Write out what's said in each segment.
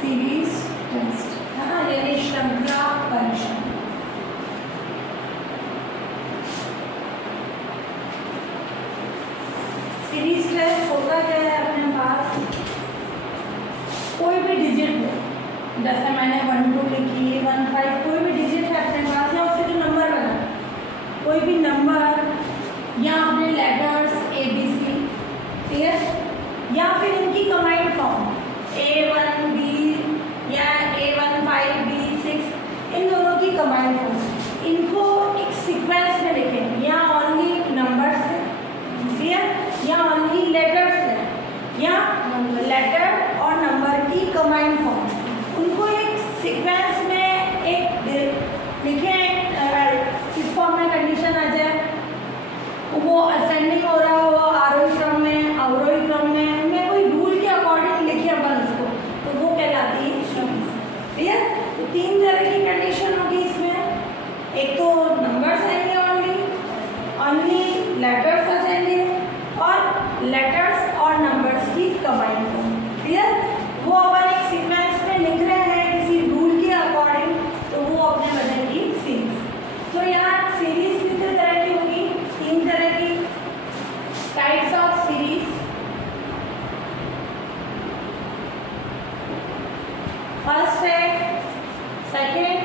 Series test है ना, यानी श्रृंखला परीक्षण। सीरीज टेस्ट होता क्या है, अपने पास कोई भी डिजिट हो, जैसे मैंने 1 2 लिखी, 1 5, कोई भी डिजिट है अपने पास, या उससे जो नंबर बना, कोई भी नंबर या अपने लेटर्स ABC, क्लियर, या फिर इनकी कंबाइंड फॉर्म A1B या A15B6, इन दोनों की कंबाइंड फॉर्म, इनको एक सीक्वेंस में लिखें, या ओनली नंबर्स है, क्लियर, या ओनली लेटर्स है, या लेटर और नंबर की कंबाइंड फॉर्म, उनको एक सीक्वेंस में एक लिखें, किस फॉर्म में कंडीशन आ जाए, वो असेंडिंग हो रहा हो, आरोही क्रम में, अवरोही क्रम में, उनमें कोई रूल के अकॉर्डिंग लिखे अपन उसको, तो वो कहलाती है सीरीज, क्लियर। तो 3 तरह की कंडीशन होगी इसमें, एक तो नंबर्स आएंगे ओनली लेटर्स आ जाएंगे, और लेटर्स और नंबर्स की कंबाइंड फॉर्म, क्लियर। वो अपन एक सीक्वेंस में लिख रहे हैं किसी रूल के अकॉर्डिंग, तो वो अपने बनेगी सीरीज। तो यहाँ सीरीज कितने तरह की होगी, 3 तरह की टाइप्स ऑफ सीरीज। फर्स्ट है, सेकेंड,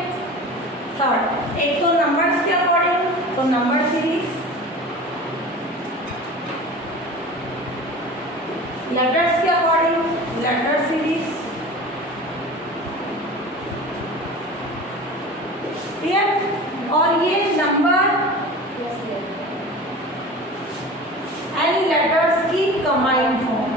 थर्ड। एक तो नंबर्स के अकॉर्डिंग, तो नंबर सीरीज, लेटर्स के अकॉर्डिंग लेटर सीरीज, क्लियर। और ये नंबर एंड लेटर्स की कंबाइंड फॉर्म,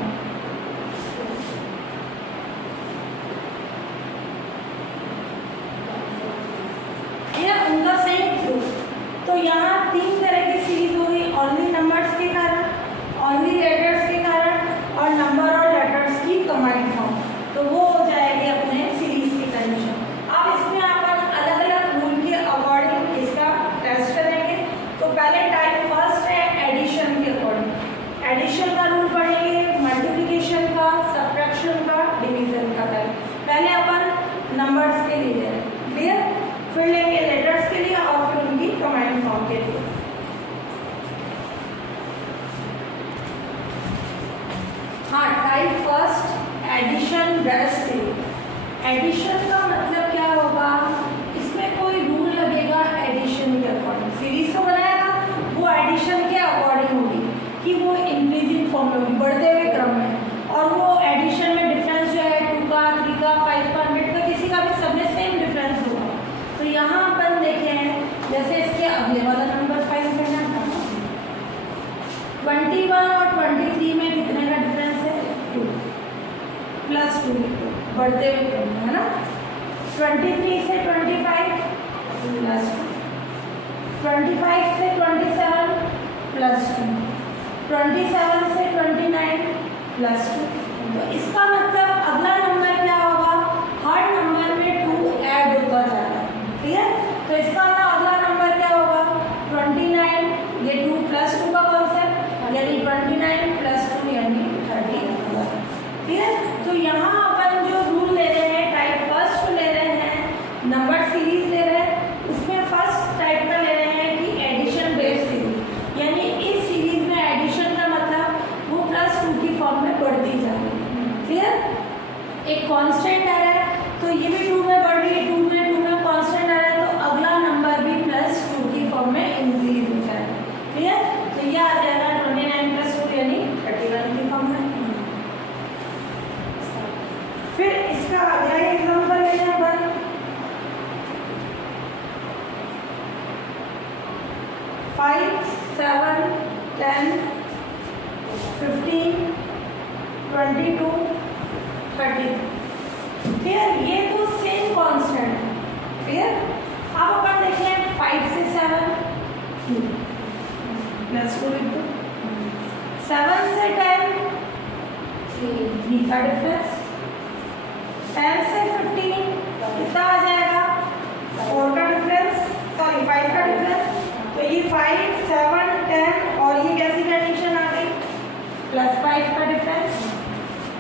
उनका संयुक्त रूप। तो यहाँ 3 तरह की सीरीज होगी, ओनली नंबर्स के कारण, ओनली लेटर्स के कारण, और नंबर और लेटर्स की कंबाइंड फॉर्म, तो वो हो जाएगी अपने सीरीज की कंडीशन। अब इसमें अपन अलग अलग रूल के अकॉर्डिंग इसका टेस्ट करेंगे। तो पहले टाइप फर्स्ट है एडिशन के अकॉर्डिंग, एडिशन का रूल पढ़ेंगे, मल्टीप्लिकेशन का, सब्ट्रैक्शन का, डिवीजन का। पहले अपन नंबर्स के लिए ले रहे हैं, क्लियर, फिर लेंगे लेटर्स के लिए, और फिर उनकी कंबाइंड फॉर्म के लिए। हाँ, type first addition reciprocal. Addition का मतलब क्या होगा, इसमें कोई रूल लगेगा एडिशन के अकॉर्डिंग, सीरीज को बनाएगा, वो एडिशन के अकॉर्डिंग होगी कि वो इंक्रीजिंग फॉर्म में होगी, बढ़ते हुए क्रम में, और वो एडिशन में डिफरेंस जो है 2 का, 3 का, 5 का, 100 का, किसी का भी सब में सेम डिफरेंस होगा। तो यहाँ अपन देखें, जैसे इसके अगले वाला नंबर 5 करना था, 21 और 23 में कितने का डिफरेंस है, 2 प्लस 2, बढ़ते हुए क्रम में, है ना। 23 से 25 प्लस 2, 25 से 27 प्लस 2, 27 से 29 प्लस 2। तो इसका मतलब अगला नंबर क्या होगा, हर नंबर में 2 ऐड होता जा रहा है, क्लियर। तो इसका अगला नंबर क्या होगा, 29, ये 2 प्लस 2 का कॉन्सेप्ट, यानी 29 प्लस 2 यानी 30 होगा, क्लियर। तो यहाँ अपन जो रूल ले रहे हैं, टाइप फर्स्ट ले रहे हैं, नंबर सीरीज ले रहे हैं, उसमें फर्स्ट टाइप का ले रहे हैं कि एडिशन बेस्ड सीरीज, यानी इस सीरीज में एडिशन का मतलब वो प्लस 2 की फॉर्म में बढ़ती जा रही है, क्लियर। एक कांस्टेंट आ रहा है, तो ये भी 2 में बढ़ रही है, 2 में कांस्टेंट आ रहा है, तो अगला नंबर भी प्लस 2 की फॉर्म में इंक्रीज हो जाएगा, क्लियर। तो ये आ जाएगा 29 प्लस 2 यानी 31 की फॉर्म में। फिर इसका अगला एग्जाम्पल लेते हैं अपन, 5, 7, 10, 15, 22, 30, क्लियर। ये तो सेम कांस्टेंट है, क्लियर। अब अपन देखें 5 से 7 प्लस 2 लिख दो, 7 से 10 3 का डिफरेंस, 10 से 15 कितना आ जाएगा, 4 का डिफरेंस, सॉरी 5 का डिफरेंस। तो ये 5, 7, 10 और ये कैसी कंडीशन आ गई, +5 का डिफरेंस।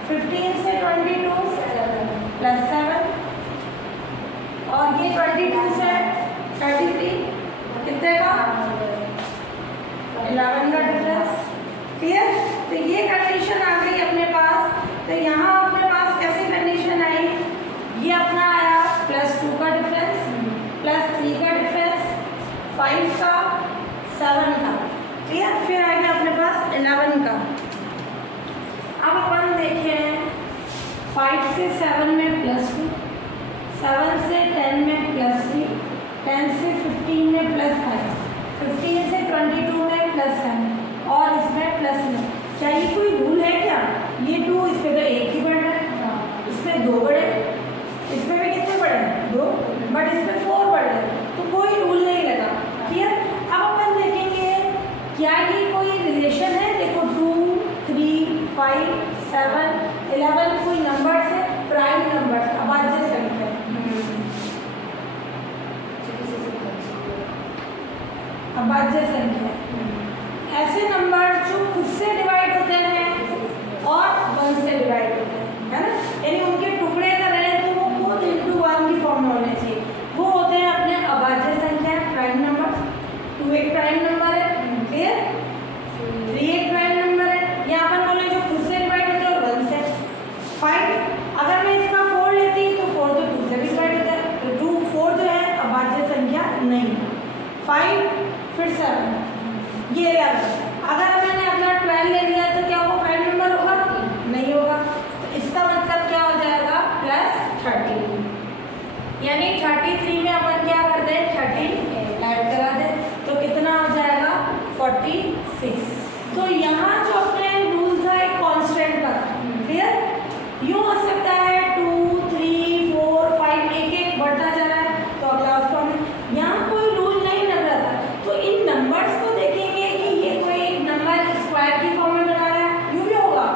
15 से 22 +7 और ये 22 से 33 कितने का 11 का डिफरेंस। क्लियर। तो ये कंडीशन आ गई अपने पास। तो यहाँ अपने पास कैसी कंडीशन आई, ये अपना आया +2 का डिफरेंस, +3 का डिफरेंस, 5 का, 7 का। क्लियर। फिर आ गया अपने पास 11 का। अब अपन देखें 5 से 7 में +2, 7 से 10 में +3, 10 से 15 में +5, 15 से 22 में +7 और इसमें +9। क्या ये कोई रूल है क्या? ये 2 इस पे तो 1 ही बढ़ रहा है, इसमें 2 बढ़े, इसमें भी कितने बढ़े 2, बट इसमें 4 बढ़ रहे हैं, तो कोई रूल नहीं लगा। क्लियर। अब अपन देखेंगे क्या ये कोई रिलेशन है। देखो 2, 3, 5, 7, 11 कोई नंबर से प्राइम नंबर अभाज्य संख्या अभाज्य संख्या ऐसे नंबर जो खुद से डिवाइड होते हैं और 1 से डिवाइड होते हैं, है ना। यानी उनके टुकड़े कर रहे हैं तो वो खुद इंटू 1 की फॉर्म में होने चाहिए। वो होते हैं अपने अभाज्य संख्या, प्राइम नंबर। 2 एक प्राइम नंबर है। क्लियर। 3 एक प्राइम नंबर है। यहाँ पर बोले जो खुद से डिवाइड होते हैं और 1 से। 5 अगर मैं इसका 4 लेती तो 4 तो 2 से भी डिवाइड होता है, तो 2 4 जो है अभाज्य संख्या नहीं है। 5 फिर 7 ये 11। अगर मैंने अपना 12 ले लिया तो क्या वो प्राइम नंबर होगा? नहीं होगा। तो इसका मतलब क्या हो जाएगा +13, यानी 33 में अपन क्या कर दें 13 ऐड करा दें तो कितना हो जाएगा 46। तो यहाँ जो अपने रूल था एक कांस्टेंट का। क्लियर। यूँ हो सकता है 2, 3, 4, 5 एक एक बढ़ता जा रहा है तो अगला उसको हमें यहाँ कोई रूल नहीं लग रहा था। तो इन नंबर्स को देखेंगे कि ये कोई नंबर स्क्वायर की फॉर्म में बना रहा है, यूँ भी होगा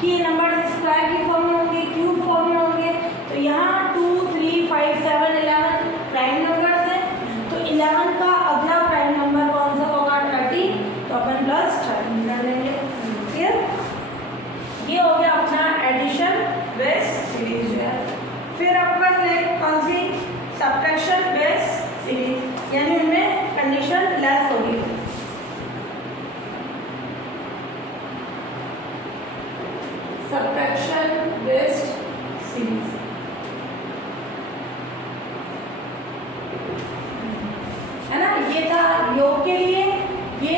कि ये नंबर स्क्वायर की फॉर्म में होंगे, क्यूब फॉर्म में होंगे। तो यहाँ 2, 3, 5, 7, 11 प्राइम नंबर्स हैं। तो 11 का अगला प्राइम नंबर कौन सा होगा 30, तो अपन +13 कर देंगे। क्लियर। ये हो गया अपना एडिशन बेस्ड सीरीज जो है। फिर अपन ने कौन सी सब्ट्रैक्शन बेस्ड सीरीज, यानी उनमें कंडीशन लेस होगी। सब्ट्रैक्शन बेस्ड सीरीज है ना। ये था योग के लिए, ये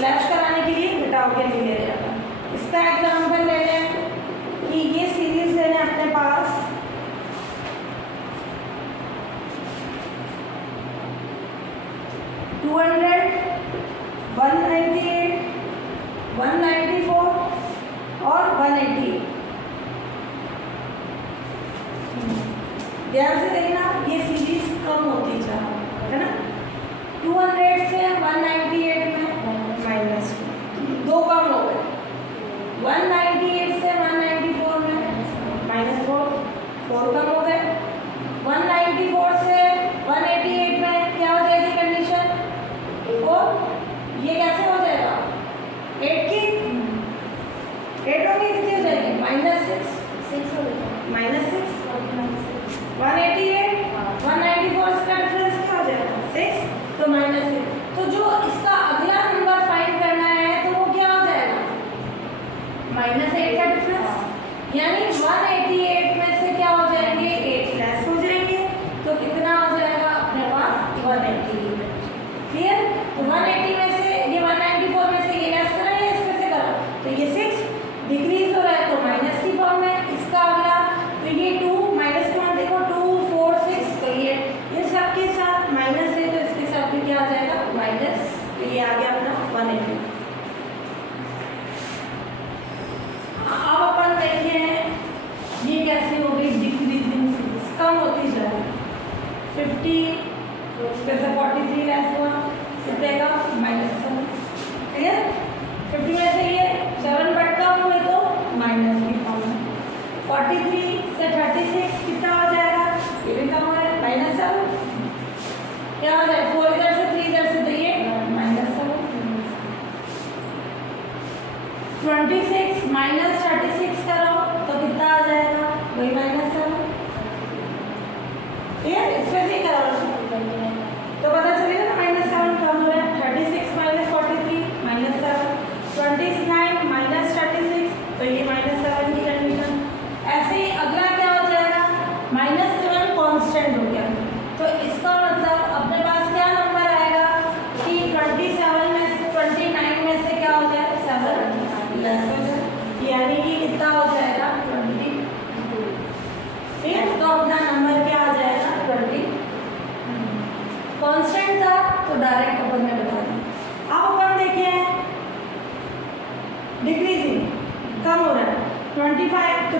लेस कराने के लिए घटाव के लिए ले रहे हैं। इसका एग्जाम्पल ले लें कि ये सीरीज ले लें अपने पास 200, 198, 194 और 188। ध्यान से देखना ये सीरीज कम होती जा रही है ना। 200 से 198 में -2 दो कम हो गए। 198 से 194 में -4 4 कम हो गए। 194 से 188 में क्या हो जाएगी कंडीशन 4। ये कैसे हो जाएगा 8 की 8 होगी कितनी हो जाएगी -6 हो जाएगा -6 188 194 इसका डिफरेंस क्या हो जाएगा 6 तो -6। तो जो इसका अगला नंबर फाइंड करना है तो वो क्या हो जाएगा -8 का डिफरेंस, यानी 188 में से क्या हो जाएंगे 8 लेस हो जाएंगे तो कितना हो जाएगा अपने पास 180। क्लियर। तो 180 में से ये 194 में से ये लेस करा या इसमें से करा तो ये 6 डिक्रीज हो रहा है तो माइनस की फॉर्म में। इसका अगला तो ये 2 माइनस का देखो 2 4 6 तो ये सब के साथ माइनस है तो इसके साथ भी क्या आ जाएगा माइनस। तो ये आ गया अपना 180। अब अपन देखें ये कैसे हो गई डिक्रीजिंग सीरीज, कम होती जा रही है। 50 उसके से 43 लेस हुआ कितने का -7। क्लियर। 50 में से ये 7 बट कम हुए तो माइनस की फॉर्म में। 43 से 36 कितना हो जाएगा ये भी कम हो रहा है -7 क्या हो जाएगा 4 इधर से 3 इधर से तो ये -7। 26 -36 करो तो कितना आ जाएगा वही -7।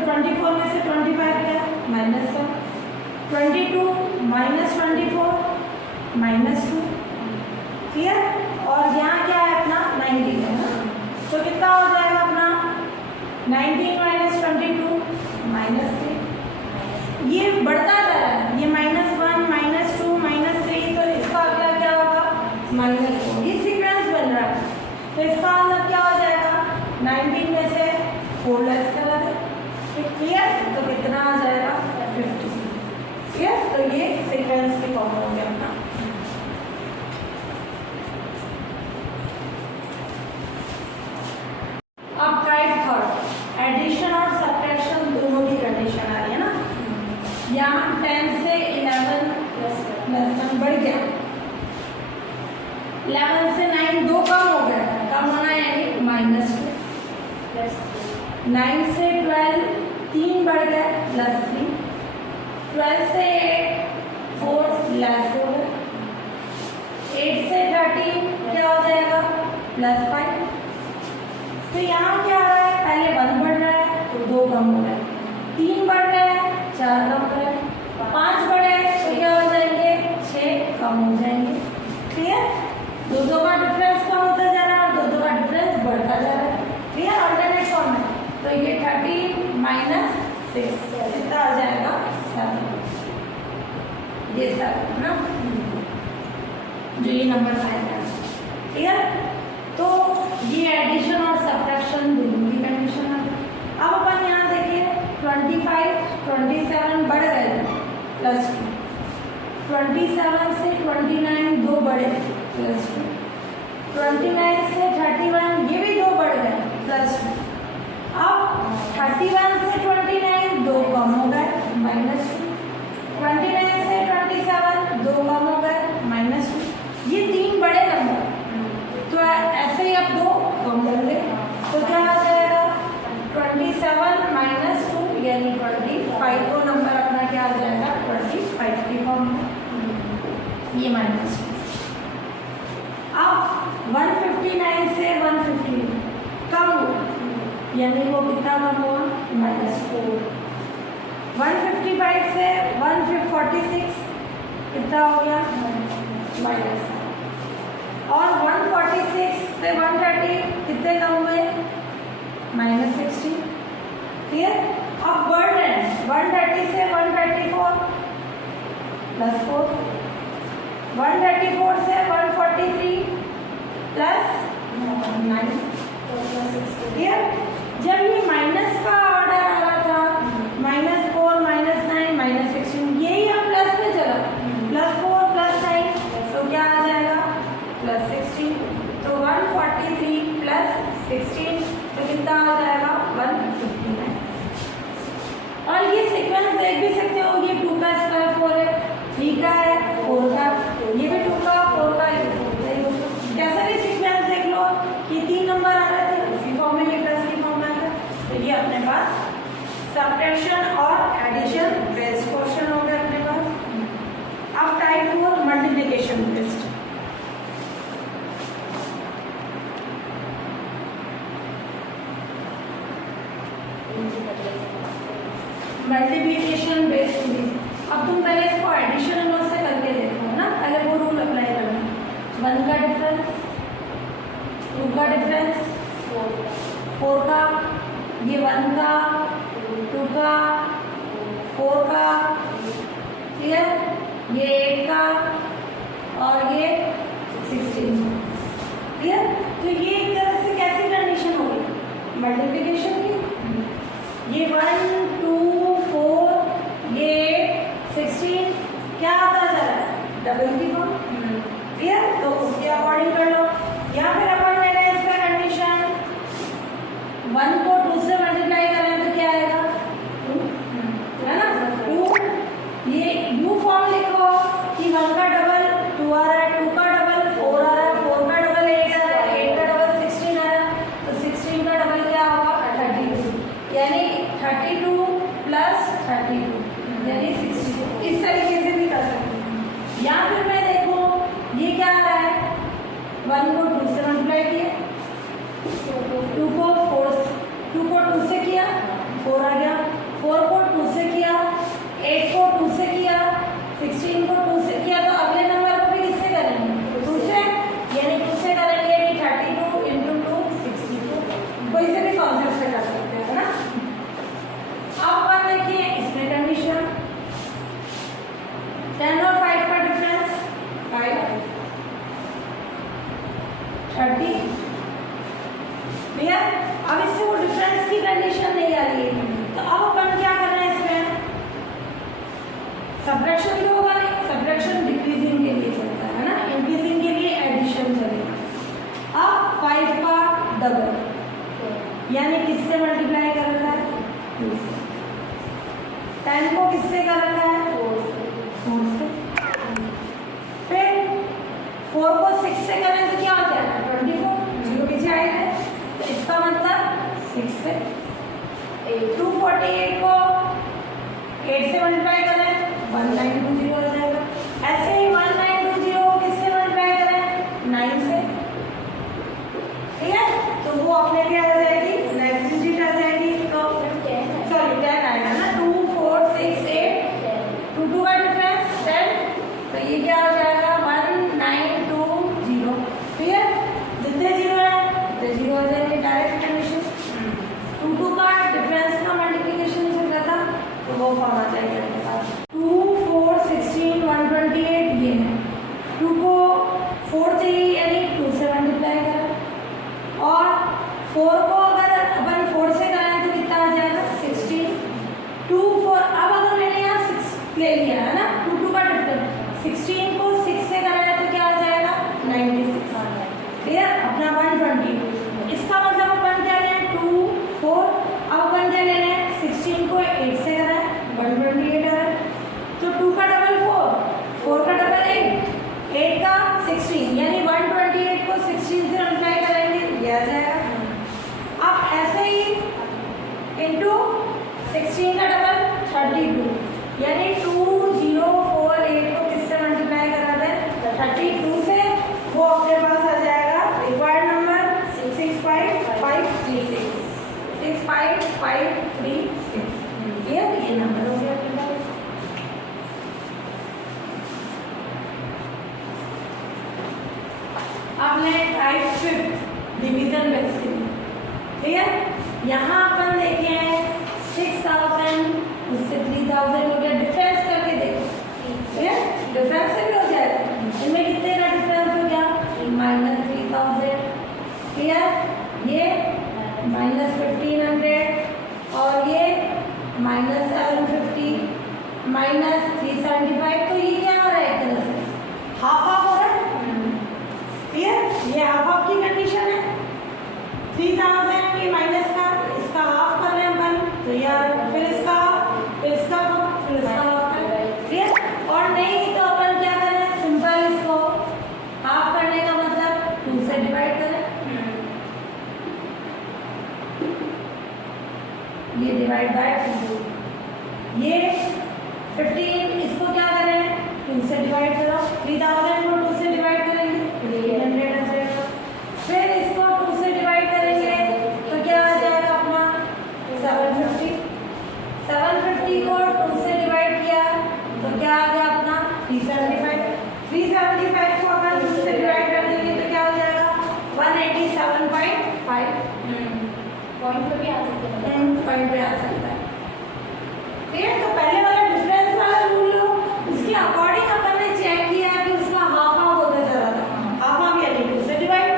24 में से 25 गया -1, 22 -24 -2, क्लियर। और यहाँ क्या है अपना 19 है ना, तो कितना हो जाएगा अपना 19 - 22 -3। ये बढ़ता जा रहा है, ये -1 -2 -3, तो इसका अगला क्या होगा -4। ये सीक्वेंस बन रहा है, तो इसका मतलब क्या हो जाएगा 19 में से 4 लेस करा दे, क्लियर। तो कितना आ जाएगा 50, क्लियर। तो ये सीक्वेंस की फॉर्म हो गया अपना। अब टाइप थर्ड, एडिशन और सब्ट्रैक्शन दोनों की कंडीशन आ रही है ना। यहाँ 10 से 11 +1 बढ़ गया, 11 से 9 2 कम हो गया, कम होना यानी -2, 9 से 12 3 बढ़ गया +3, 12 से 8 4 लेस हो गया, 8 से 13 क्या हो जाएगा +5। तो यहाँ क्या हो रहा है, पहले 1 बढ़ रहा है तो 2 कम हो रहा है, 3 बढ़ रहा है 4 कम हो रहा है, 5 बढ़े तो क्या हो जाएंगे 6 कम हो जाएंगे, क्लियर। 2 का डिफरेंस कम होता जा रहा है और 2 का डिफरेंस बढ़ता जा रहा है, क्लियर। अल्टरनेट फॉर्म में तो ये 13 - 6 कितना आ जाएगा 7, ये 7 ना, जो ये नंबर फाइंड है, क्लियर। तो ये एडिशन और सब्ट्रैक्शन दोनों की कंडीशन है। अब अपन यहाँ देखिए 25 27 बढ़ गए +2, 27 से 29 2 बढ़े +2, 29 से 31 ये भी 2 बढ़ गए +2। अब 31 से 29 2 कम हो गए -2, 29 से 27 2 कम हो गए -2। ये 3 बड़े नंबर, तो ऐसे ही अब 2 कम होंगे, तो क्या आ जाएगा 27 - 2 यानी 25। को नंबर अपना क्या आ जाएगा 25 की फॉर्म में, ये -2। अब 159 से 150 कम हुआ, यानी वो कितना कम हुआ -4। 155 से 146 कितना हो गया -7। और 146 से 130 कितने कम हुए -16, क्लियर। अब बढ़ रहे हैं 130 से 134 +4, 134 से 143 +9, क्लियर। जब ये माइनस का ऑर्डर आ रहा था -4 -9 -16, यही अब प्लस में चला, +4 +9 तो क्या आ जाएगा +16। तो 143 +16 तो कितना आ जाएगा 159। और ये सीक्वेंस देख भी सकते हो, ये 2 का स्क्वायर 4 है, 3 का है 4 का, ये भी 2 का 4 का है, कैसे भी सीक्वेंस देख लो, ये 3 नंबर आ रहे थे उसी फॉर्म में, ये प्लस की फॉर्म में आता है। तो ये अपने पास सब्ट्रैक्शन और एडिशन बेस्ड क्वेश्चन हो गए अपने पास। अब type 4 multiplication based. Multiplication based भी, अब तुम पहले इसको एडिशन और से करके देखो ना, पहले वो रूल अप्लाई करना, 1 का डिफरेंस, 2 का डिफरेंस, 4 का, ये 1 का, 2 का, 4 का, ठीक है, ये 8 का और ये 16, ठीक है। तो ये एक तरह से कैसी कंडीशन होगी मल्टीप्लिकेशन की, ये 1 2 4 ये 16 क्या आता जा रहा है डबल की फॉर्म, क्लियर। तो उसके अकॉर्डिंग कर लो, या फिर अपन ले रहे हैं इसका कंडीशन 1 को 2 से मल्टीप्लाई करें तो क्या आएगा 2, है ना 2। ये u फॉर्म लिखो कि 1 का डबल 2 आ रहा है, 2 का डबल 4 आ रहा है, 4 का डबल 8 आ रहा है, 8 का डबल 16 आ रहा है, तो 16 का डबल क्या होगा 32, यानी 32 + 32 यानी 62। इस तरीके से भी कर सकते हैं। या फिर मैं देखो ये क्या आ रहा है 1 को 2 से मल्टीप्लाई किया, 2 को 2 से किया 4 आ गया, 10 को किससे कर रखा है? 4 से। फिर 4 को 6 से करें तो क्या हो जाएगा? 24, 0 पीछे आएगा, तो इसका मतलब 6 से। 248 को 8 से मल्टीप्लाई करें 1920 हो जाएगा। ऐसे ही 1920 को किससे मल्टीप्लाई करें? 9 से। ठीक है, तो वो अपने क्या आ जाएगी? नेक्स्ट डिजिट आ जाएगी, तो सॉरी 10 आएगा ना। 2 4 6 8 2 2 का डिफरेंस 10, तो ये क्या हो जाएगा? 1920। ठीक है, जितने जीरो है उतने जीरो हो जाएंगे, डायरेक्ट कंडीशन। 2 2 का डिफरेंस का मल्टीप्लिकेशन चल रहा था, तो वो फॉर्म आ जाएगा आपके पास। 2 4 16 128 ये है। 2 को 4 चाहिए यानी 2 से मल्टीप्लाई करें, और 4 को अगर अपन 4 से कराएं तो कितना आ जाएगा? 16। 2 4 अब अगर मैंने यहाँ 6 ले लिया है ना, 2 2 का डिफरेंस, 16 को 6 से कराया तो क्या आ जाएगा? 96 आ जाएगा। ठीक है, अपना 120। इसका मतलब अपन क्या लें? 2 4, अब अपन क्या ले रहे हैं? 16 को 8 से कराएं 128 आ रहा है, तो 2 का डबल 4, 4 का डबल 8, 8 का 16, यानी 128 को 16 से मल्टीप्लाई करेंगे, ये आ जाएगा। अब ऐसे ही इंटू 16 का डबल 32, यानी 2048 को किससे मल्टीप्लाई करा दें? 32 से, वो अपने पास आ जाएगा रिक्वायर्ड नंबर 65536। 65536। ये नंबर हो गया अपने पास। अब मैं टाइप 5 डिवीजन बेस। ठीक है, यहाँ अपन देखे हैं 6000 उससे 3000 हो गया, डिफरेंस करके देखो। ठीक है, डिफरेंस से भी हो जाएगा। इनमें कितने का डिफरेंस हो गया? -3000। ठीक है, ये -1500 और ये -750 -375, तो ये क्या हो रहा है? एक तरह से हाफ हाफ हो रहा है। ठीक है, ये हाफ हाफ की कंडीशन है। 3000 ये माइनस का, इसका हाफ कर रहे हैं अपन, तो यार फिर इसका फिर इसका फिर इसका हाफ कर रहे हैं। ठीक है, और नहीं तो अपन क्या करें? सिंपल इसको हाफ करने का मतलब 2 से डिवाइड करें। ये डिवाइड बाय 2, ये 15, इसको क्या करें? 2 से डिवाइड करो। 3000 को 2 से डिवाइड करेंगे तो 800 आ जाएगा। फिर इसको 2 से डिवाइड करेंगे तो क्या आ जाएगा अपना? 750। 750 को 2 से डिवाइड किया तो क्या आ गया अपना? 375। 375 को अगर 2 से डिवाइड कर देंगे तो क्या हो जाएगा? 187.5। पॉइंट पे भी आ सकते हैं, पॉइंट पे आ सकता है। ठीक है, तो पहले वाला डिफरेंस वाला रूल लो, उसके अकॉर्डिंग अपन ने चेक किया कि उसका हाफ हाफ होता जा रहा था। हाफ हाफ यानी 2 से डिवाइड,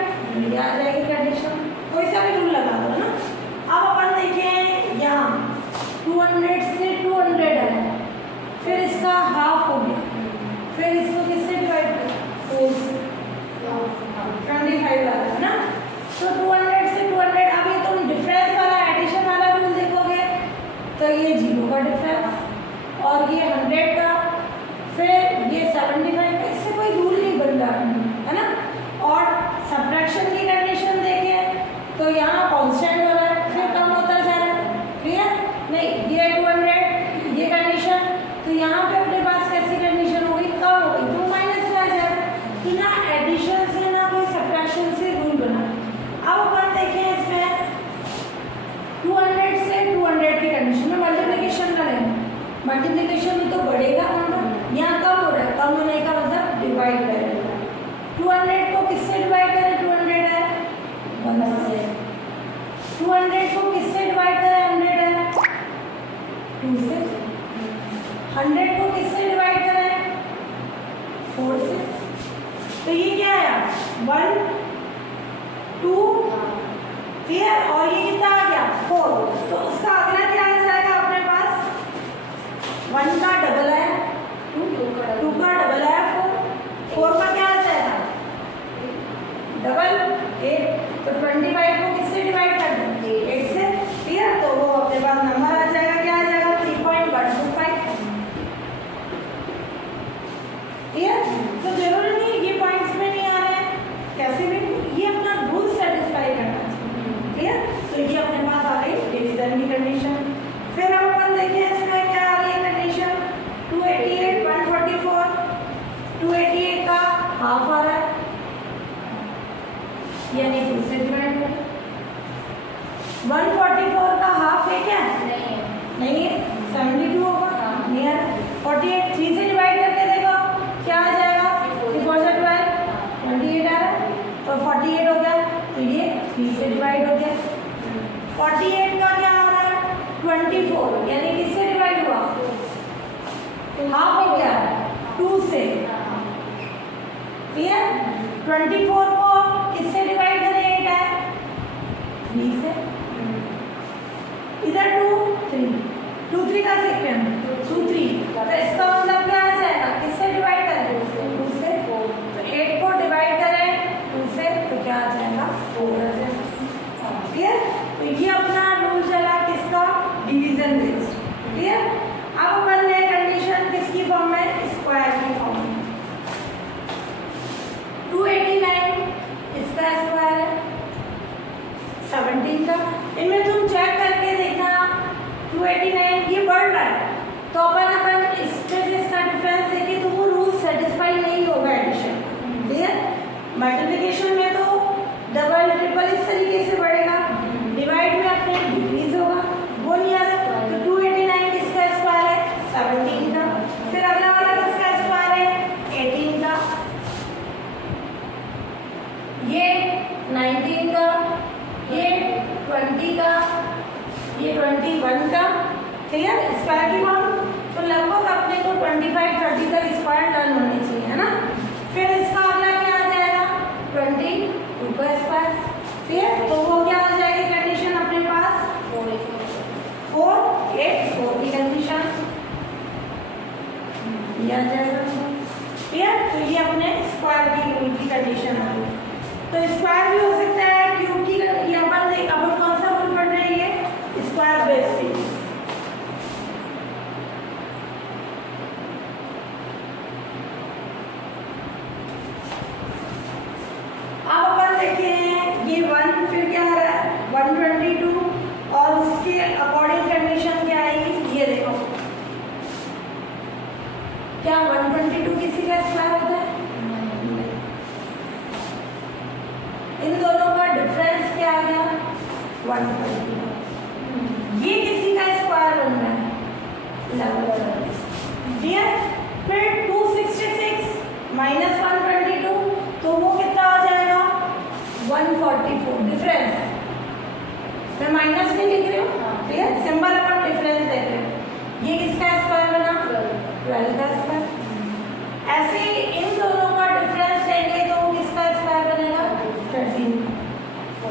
ये आ जाएगी कंडीशन। कोई सा भी रूल लगा दो ना। अब अपन देखें यहाँ 200 से 200 है, फिर इसका हाफ हो गया, फिर इसको किससे डिवाइड करें? 4 से, 25 वाला है ना। तो 200 से 200, अब ये तुम डिफरेंस वाला एडिशन वाला रूल देखोगे तो ये 0 का डिफरेंस, और ये 100 का, फिर ये 75 का, इससे कोई रूल नहीं बन रहा है ना। और सब्ट्रैक्शन की कंडीशन देखें तो यहाँ कांस्टेंट हो रहा है, फिर कम होता जा रहा है। ठीक है, नहीं ये 200, ये कंडीशन, तो यहाँ पे अपने पास कैसी कंडीशन हो गई? कम हो गई, तो माइनस में आ जाएगा। तो ना एडिशन से ना कोई सब्ट्रैक्शन से रूल बना। अब अपन देखें इसमें 200 से 200 की कंडीशन में मल्टीप्लिकेशन करेंगे, मल्टीप्लिकेशन में तो बढ़ेगा नंबर, यहाँ कम हो रहा है, कम होने का मतलब डिवाइड करेंगे। 200 को किससे डिवाइड करें? 200 है 1 से। 200 को किससे डिवाइड करें? 100 है 2 से। 100 को किससे डिवाइड करें? 4 से। तो ये क्या है? 1 2, क्लियर, और ये कितना आ गया? 4। तो उसका अगला क्या आ जाएगा अपने पास? 1 का डबल है 2, 2 का डबल है 4, 4 का क्या आ जाएगा? डबल 8। तो 25 को किससे डिवाइड कर दें? 8 से। क्लियर, तो वो अपने पास नंबर आ जाएगा, क्या आ जाएगा? 3.125। 48 3 से डिवाइड करके देखो क्या आ जाएगा, 3 4 से 12 28 आ रहा है, तो 48 हो गया, तो ये 3 से डिवाइड हो गया। 48 का क्या आ रहा है 24, यानी किससे डिवाइड हुआ, हाफ हो गया 2 से, क्लियर। 24 को किससे डिवाइड करें, 8 है 3 से, इधर 2 3 2 3 का सेकेंड 2 3, तो इसका मतलब क्या आ जाएगा, किससे डिवाइड करें 2 से, तो 8 को डिवाइड करें 2 से तो क्या आ जाएगा 4 आ जाएगा, क्लियर। तो ये अपना रूल चला किसका, डिवीजन बेस्ड, क्लियर। अब अपन ने कंडीशन किसकी फॉर्म में, स्क्वायर की फॉर्म में। 289 इसका स्क्वायर है 17 का, इनमें तुम चेक करके देखना 289 ये बढ़ रहा है, तो अपन इसमें से इसका डिफरेंस देखिए तो वो रूल सेटिस्फाई नहीं होगा एडिशन, क्लियर। मल्टीप्लिकेशन में तो डबल ट्रिपल इस तरीके से बढ़ेगा, डिवाइड में अपने डिक्रीज होगा, वो नहीं आ रहा, तो 289 किसका स्क्वायर है 17 का, फिर अगला वाला किसका स्क्वायर है 18 का, ये 19 का, ये 20 का, ये 21 का, क्लियर। स्क्वायर की फॉर्म तो लगभग अपने को 25 30 तक स्क्वायर टर्न होने चाहिए, है ना। फिर इसका अगला क्या आ जाएगा 22 का स्क्वायर, क्लियर। तो वो क्या आ जाएगी कंडीशन अपने पास 4 8 4 की कंडीशन ये आ जाएगा, क्लियर। तो ये अपने स्क्वायर की रूल की कंडीशन आ गई। तो स्क्वायर भी हो सकता है क्यूब की, यहाँ पर देख अपन कौन सा रूल पढ़ रहे हैं, ये स्क्वायर बेस से। अब अपन देखते हैं ये 1 फिर क्या आ रहा है 122 और उसके अकॉर्डिंग कंडीशन क्या आएगी, ये देखो क्या 122 किसी का स्क्वायर होता है, इन दोनों का डिफरेंस क्या आ गया 122, ये किसी का स्क्वायर बन रहा है 11, क्लियर। फिर 266 माइनस 122 तो वो कितना आ जाएगा 144, डिफरेंस मैं माइनस नहीं लिख रही हूँ, क्लियर, सिंबल अपन डिफरेंस देख रहे हैं। ये किसका स्क्वायर बना 12 का स्क्वायर। ऐसे ही इन दोनों का डिफरेंस लेंगे तो वो किसका स्क्वायर बनेगा 13,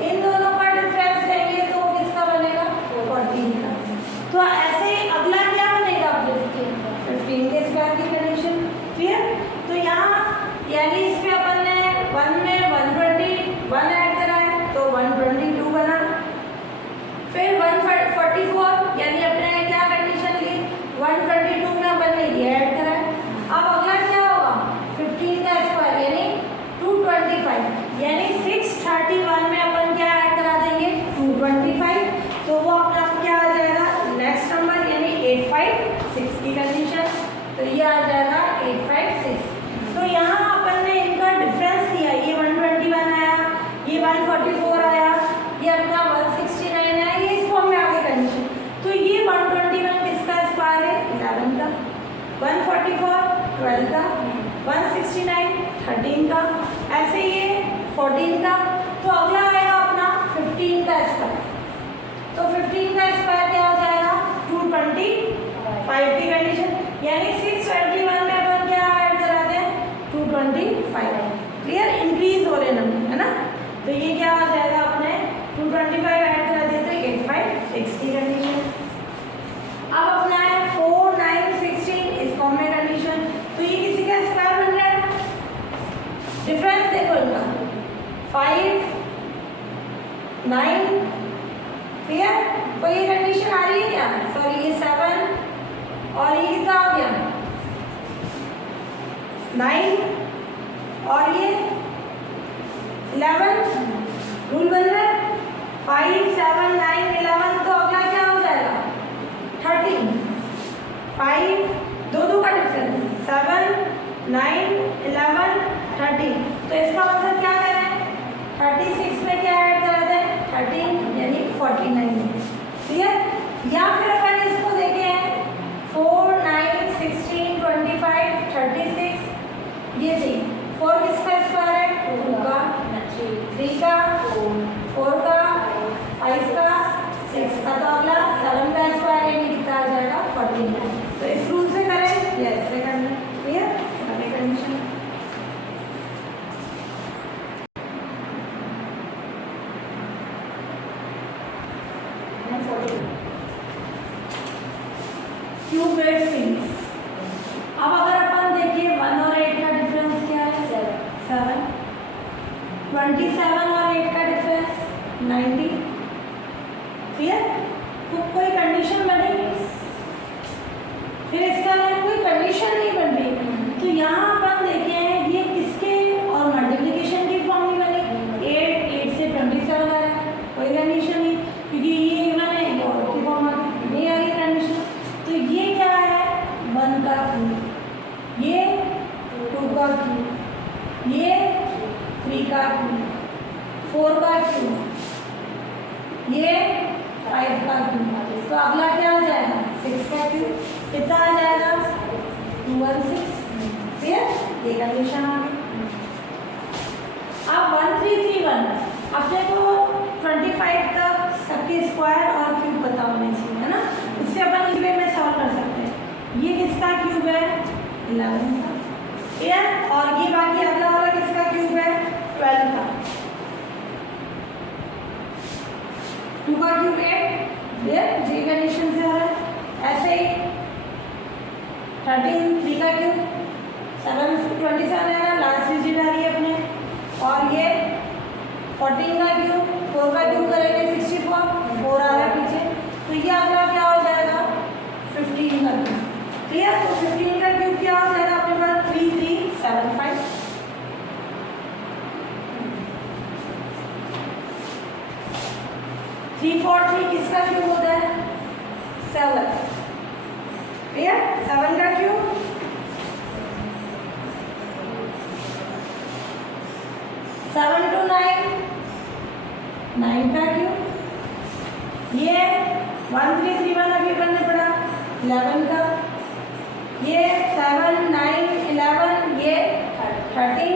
इन दोनों का डिफरेंस लेंगे तो वो किसका बनेगा 14 का। तो ऐसे ही अगला क्या बनेगा 15 के स्क्वायर की कंडीशन, क्लियर। तो यहाँ यानी इसमें अपन ने 1 में 121 ऐड करा है तो 122 बना, फिर 144 यानी अपने क्या कंडीशन ली 122 में अपन ने ये ऐड करा है। अब अगला क्या होगा 15 का स्क्वायर यानी 225, यानी 631 में अपन क्या ऐड करा देंगे 225, तो वो अपना क्या आ जाएगा नेक्स्ट नंबर यानी 856 की कंडीशन, तो ये आ जाएगा 856। तो यहाँ अपन ने इनका डिफरेंस दिया, ये 121 आया, ये 144 आया, ये अपना 169 आया, ये इस फॉर्म में आ गई कंडीशन। तो ये 121 किसका स्क्वायर है 11 का, 144 12 का, 169 13 का, ऐसे ये 14 का। तो अगला आएगा अपना 15 का स्क्वायर, तो 15 का स्क्वायर क्या हो जाएगा 225 की कंडीशन, यानी 621 में अपन क्या ऐड करा दें 225, क्लियर, इंक्रीज हो रहे नंबर, है ना। तो ये क्या आ जाएगा अपने 225 ऐड करा दिए तो 856 की कंडीशन। अब अपना है 4 9 16 इस फॉर्म में कंडीशन, तो ये किसी का स्क्वायर बन रहा है, डिफरेंस देखो इनका 5 9, क्लियर। तो ये कंडीशन आ रही है क्या, सॉरी ये 7 और ये कितना हो गया 9 और ये 11, रूल बन रहा है 5 7 9 11, तो अगला क्या हो जाएगा 13, 5 2 का डिफरेंस 7 9 11 13, तो इसका मतलब क्या कर रहे हैं 36 में क्या ऐड करा दें 13 यानी 49, क्लियर। या फिर अपन इसको देखें 4 9 16 क्यूबेड सीरीज। अब अगर अपन देखिए 1 और 8 का डिफरेंस क्या है? 7। 27 और 8 का डिफरेंस 90। क्लियर? तो कोई कंडीशन बनेगी? फिर इसका कोई कंडीशन नहीं बन रही। तो यहाँ अपन देखे हैं ये किसके और मल्टीप्लिकेशन की फॉर्म में बने। 8 से 27 आ रहा है, कोई कंडीशन नहीं, क्योंकि ये इवन है, ये और की फॉर्म आ गई, नहीं आ रही कंडीशन। तो ये क्या है? 1 का क्यूब, ये 2 का क्यूब, ये 3 का क्यूब, 4 का क्यूब, ये 5 का क्यूब। तो अगला क्या आ जाएगा? 6 का क्यूब। कितना आ जाएगा? 216। फिर ये कंडीशन आ गई। अब 1331 अपने को 25 तक सबके स्क्वायर और क्यूब पता होने चाहिए, है ना? उससे अपन इस वे में सॉल्व कर सकते हैं। ये किसका क्यूब है? 11 का। ठीक, और ये बाकी अगला वाला किसका क्यूब है? 12 का। 2 का क्यूब 8। ये जी कंडीशन से है। ऐसे ही 13 3 का क्यूब 7 27 है ना, लास्ट डिजिट आ रही है अपने। और ये 14 का क्यूब 4 का क्यूब करेंगे 64, 4 आ रहा है पीछे। तो ये अगला क्या हो जाएगा? 15 का क्यूब। क्लियर? तो 15 का क्यूब क्या हो जाएगा अपने पास? 3375। 343 किसका क्यूब होता है? 7। क्लियर? 7 का क्यूब 7 to 9, 9 का क्यूब। ये 1331 अभी अपन ने पढ़ा 11 का। ये 7 9 11, ये 13